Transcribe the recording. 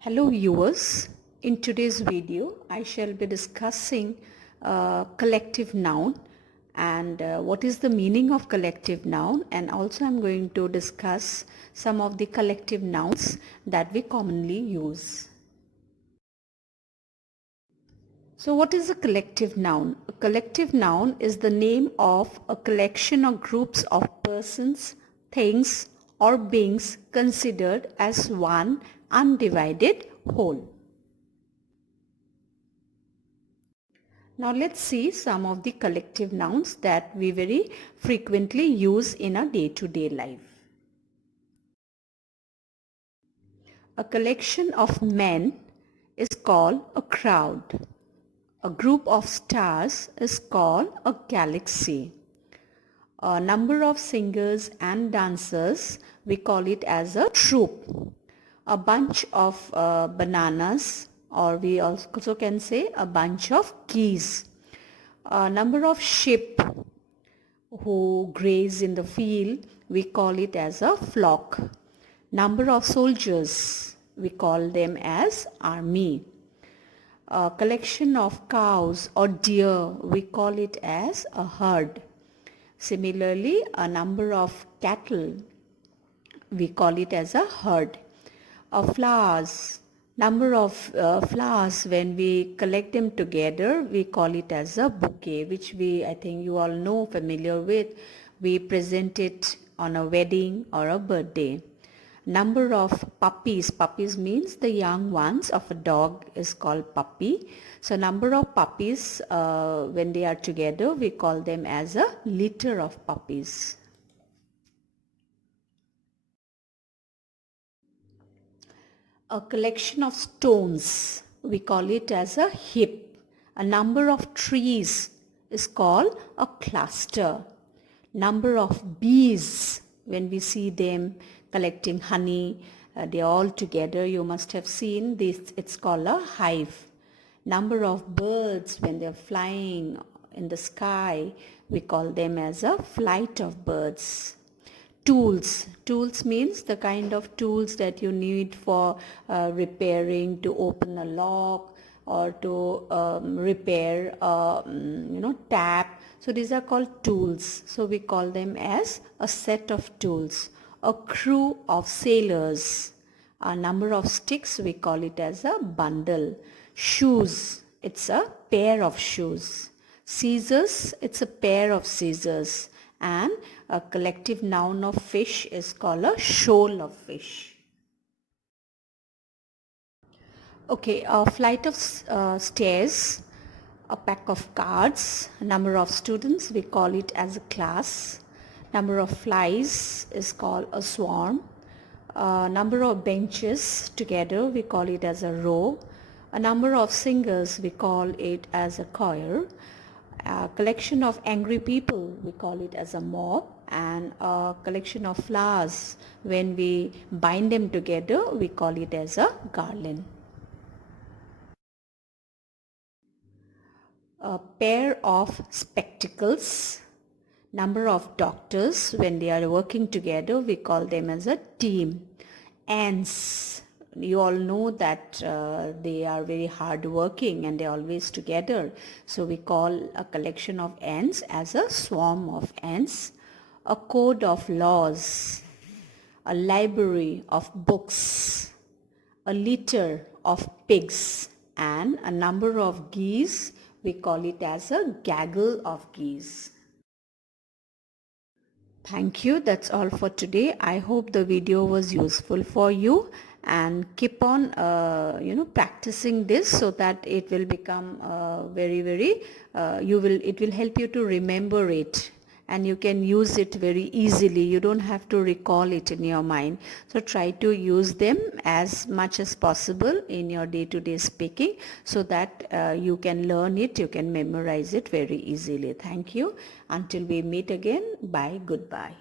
Hello viewers, in today's video I shall be discussing collective noun and what is the meaning of collective noun, and also I'm going to discuss some of the collective nouns that we commonly use. So what is a collective noun? A collective noun is the name of a collection or groups of persons, things or beings considered as one undivided whole. Now let's see some of the collective nouns that we very frequently use in our day-to-day life. A collection of men is called a crowd. A group of stars is called a galaxy. A number of singers and dancers, we call it as a troupe. A bunch of bananas, or we also can say a bunch of geese. A number of sheep who graze in the field, we call it as a flock. Number of soldiers, we call them as army. A collection of cows or deer, we call it as a herd. Similarly, a number of cattle, we call it as a herd. Flowers, number of flowers, when we collect them together, we call it as a bouquet, which I think you all know, familiar with. We present it on a wedding or a birthday. Number of puppies, puppies means the young ones of a dog is called puppy. So number of puppies, when they are together, we call them as a litter of puppies. A collection of stones, we call it as a heap. A number of trees is called a cluster. Number of bees, when we see them collecting honey, they are all together, you must have seen this, it's called a hive. Number of birds, when they are flying in the sky, we call them as a flight of birds. Tools, tools means the kind of tools that you need for repairing, to open a lock or to repair tap. So these are called tools. So we call them as a set of tools. A crew of sailors. A number of sticks, we call it as a bundle. Shoes, it's a pair of shoes. Scissors, it's a pair of scissors. And a collective noun of fish is called a shoal of fish. Okay, a flight of stairs, a pack of cards, a number of students, we call it as a class. Number of flies is called a swarm. Number of benches together, we call it as a row. A number of singers, we call it as a choir. A collection of angry people, we call it as a mob. And a collection of flowers, when we bind them together, we call it as a garland. A pair of spectacles. Number of doctors, when they are working together, we call them as a team. Ants, you all know that they are very hard working and they are always together. So we call a collection of ants as a swarm of ants. A code of laws, a library of books, a litter of pigs, and a number of geese, we call it as a gaggle of geese. Thank you. That's all for today. I hope the video was useful for you, and keep on practicing this so that it will become it will help you to remember it, and you can use it very easily. You don't have to recall it in your mind. So try to use them as much as possible in your day-to-day speaking so that you can learn it, you can memorize it very easily. Thank you. Until we meet again, bye, goodbye.